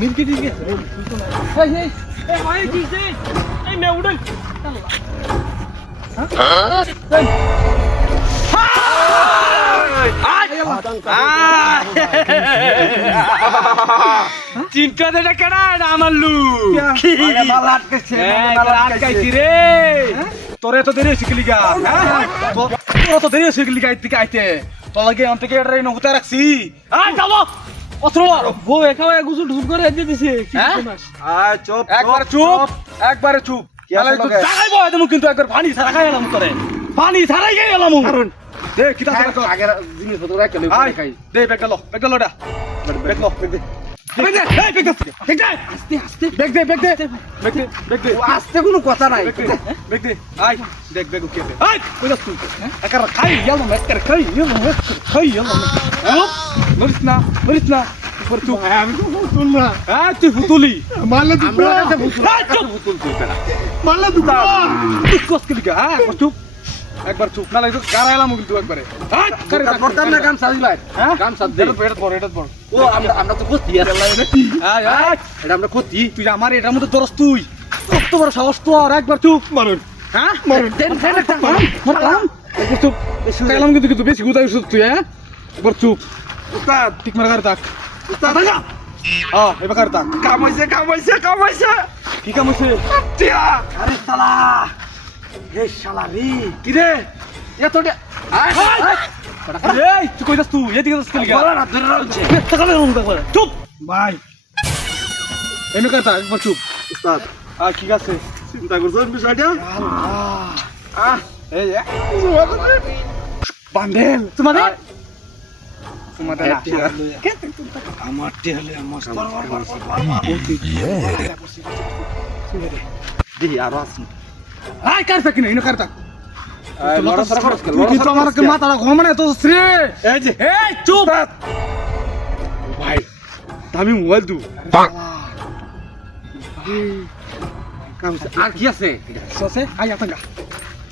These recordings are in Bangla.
মিরকি দিয়ে গেছে এই ভাই কি যে এই মে উড়ন চিন্তা দেটা কেডা এটা আমার লু মালা আটকেছে আটকাইছি রে তোরে তো দেরি হয়েছে গা তোর তো দেরি হয়েছে গা এদিকে আইতে তোর লাগে অন থেকে এটা নহুতে রাখছি আয় যাবো অস্ত্র ও একাও গুজু ঢুক করে দিয়ে দিছে আয় চুপ একবার চুপ একবারে চুপ জাগাইবো একদম কিন্তু একবার পানি ছাড়া খাই এলাম তোরে পানি ছাড়াই খাই এলাম কারণ দে কিটা ছাড়া আগে জিনিস পত্র রাখ কেন আয় দে বেগ গেল এটা বেগ লো বেগ দে বেগ দে এই বেগ দে বেগ দে আস্তে আস্তে বেগ দে বেগ দে বেগ দে বেগ দে আস্তে কোনো কথা নাই বেগ দে আয় দেখ বেগ কি দে আয় কই যাস তুই একার খাই ইয়ালো মেস্কার খাই ইয়ালো মরিস না পর তুই আমি তো ফুতুল না তুই ফুতুলি মারলে তুই আমরা কাছে ফুতুল তুই পেরা মারলে তুই তুই কস কি গা পর চুপ একবার চুপ না লাগে তো গারাইলাম কিন্তু একবারে করে করতাম না কাম সাজি ভাই কাম সাজ দে এটা পড় ও আমরা তো ক্ষতি আয় আয় এটা আমরা ক্ষতি তুই আমার এটার মধ্যে দরস তুই কত বড় সাহস তো আর একবার চুপ মারুন হ্যাঁ মারুন মারলাম একবার চুপ খাইলাম কিন্তু বেশি গুদাই তুই হ্যাঁ একবার চুপ উস্তাদ ঠিক মারা কার তাক উস্তাদ এবার কার তাক কামাইছে কি কাম হইছে টিয়া আরে শালা হে শালা রে কি রে এতটা এই তুই কই যাস তুই এদিকে যাস কেন বলা না ধরে রয়েছে তাকালে রং তাক চুপ ভাই এনে কার তাক একবার চুপ উস্তাদ ঠিক আছে চিন্তা করছেন বিষয়টা এই বান্ডেল তোমাদের আমার টেলে মস্ত দেখি আরো আসুন আয় কার তাক না কার তাক লড়াছড়া করছ তুই কিন্তু আমার মাথাটা ঘুমানে তো শ্রী এই যে এই চুপ ভাই আমি মোবাইল দু আর কি আছে সসে আয় আতঙ্গা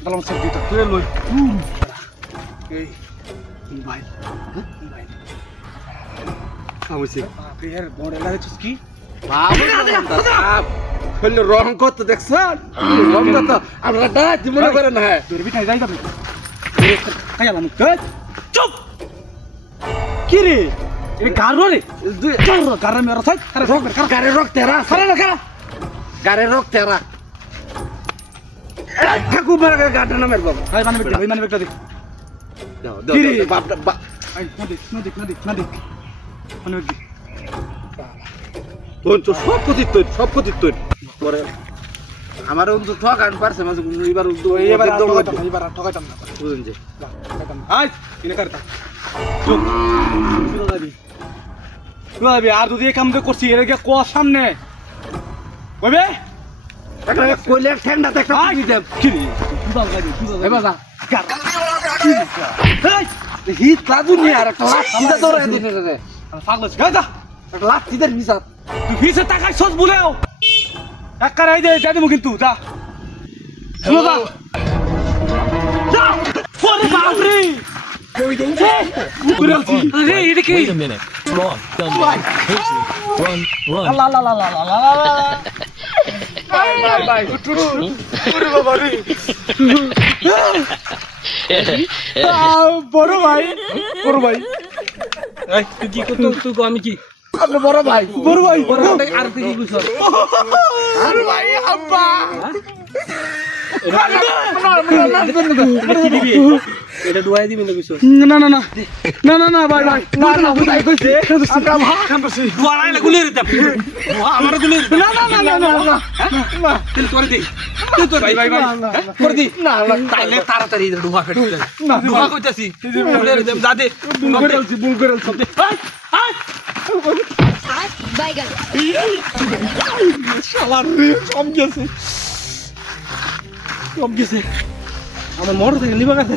দালাম সব দিতা তুই লই এই মোবাইল খামছে এর বড় লাগে চুস্কি রং কত দেখছেন রং কত আমরা ডাক মনে করেন না দরবি তাই যাই যাবে কাইলাম চুপ কি রে এ গারো রে দুই গারো মেরা থাক আরে রক গারে রক তেরা আরে না কেন গারে রক তেরা ঠাকুর মারা গাটা নামের বাবা ভাই মানে বেটা দেখ দাও কি রে? বাপ আই না দেখ মানে বেটা তোর তো সব ক্ষতি তোর পরে আমার তো ঠক আন পারছে মাঝে এবার এবার ঠকাইতাম না বুঝুন যে আই কিনে করতা চুপ তুই আর যদি এই কামটা করছি এর আগে কোয়া সামনে কইবে কইলে ঠান্ডা একটা দিতে কি রে তুই গাড়ি এ বাবা এই হিট লাদু নি আর একটা লাফ দিতে তোরা দিতে রে পাগল গাদা একটা লাফ দিতে মিসাত তুই ফিসে টাকায় সস বলেও এক কারাই দে যাই দেবো কিন্তু যা শুনো যা যা পরে বাপরে কই দেন কুরালছি আরে এটা কি Wait a minute. Come on. Come on. Run. Allah Allah Allah Allah বাই পুরো বাবা রে বড় ভাই এই তুই কি করতে তুই আমি কি আপনি বড় ভাই আর তুই কি বুঝছ আরে ভাই আব্বা এটা ডুয়াই দিবি না কিছু না ভাই না বুঝাই কইছে আমরা ভাগ করছি ডুয়াই না গুলি দিতাম আমার গুলি না তেল করে দে তুই তো ভাই করে দি না তাইলে তাড়াতাড়ি ডুয়া ফেট না ডুয়া কইতাছি গুলি দিতাম যা দে ভুল করেছি বাইগান শালা রে কম গেছে আমার মোটর থেকে লিবা গেছে